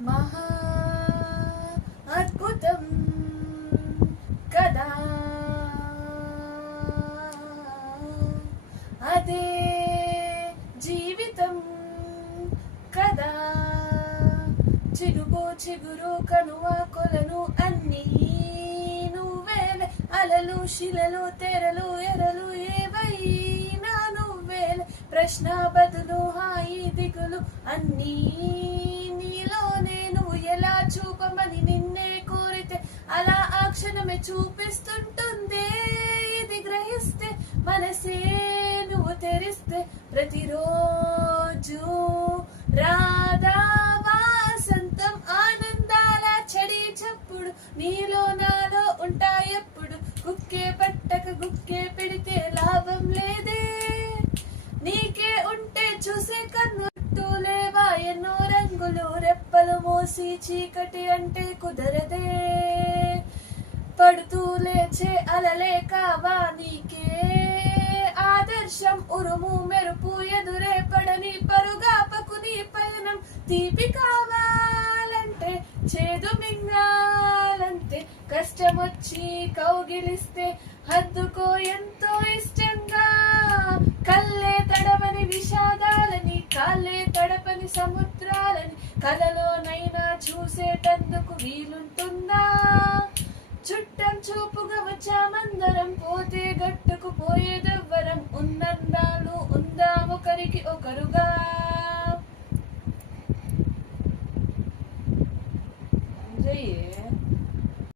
మహా అద్భుతం కదా అదే జీవితం కదా చిగురు చిగురు కనువ కొలను అన్నీ నువ్వేలే అలలు శిలలు తెరలు ఎరలు ఏవైనా నువ్వేలే ప్రశ్న బదులు హాయి దిగులు అన్నీ నీలోనే నువ్వు ఎలా చూపమని నిన్నే కోరితే అలా ఆ క్షణమే చూపిస్తుంటుందే ఇది గ్రహిస్తే మనసే నువ్వు తెరిస్తే ప్రతిరోజు రాధా వాసంతం ఆనందాల చడి చప్పుడు నీలో నాలో ఉంటాయెప్పుడు గుక్కే పట్టక గుక్కే పెడితే లాభం లేదే నీకే ఉంటే చూసే కన్నుట్టు లేవా ఎన్నో రంగులు రెప్పలు మోసి చీకటి అంటే కుదరదే పడుతూ లేచే అలలే కావా నీకే ఆదర్శం ఉరుము మెరుపు ఎదురే పడని పరుగాపకు నీ పయనం తీపి కావాలంటే చేదు మింగాలంటే కష్టమొచ్చి కౌగిలిస్తే హద్దుకో ఎంతో ఇష్టంగా కళ్ళే తడవని విషాదాలని కాళ్ళే తడపని సముద్రాలని కలలోనైనా చూసేటందుకు వీలుంటుందా చుట్టం చూపుగా వచ్చామందరం పోతే గట్టుకు పోయేది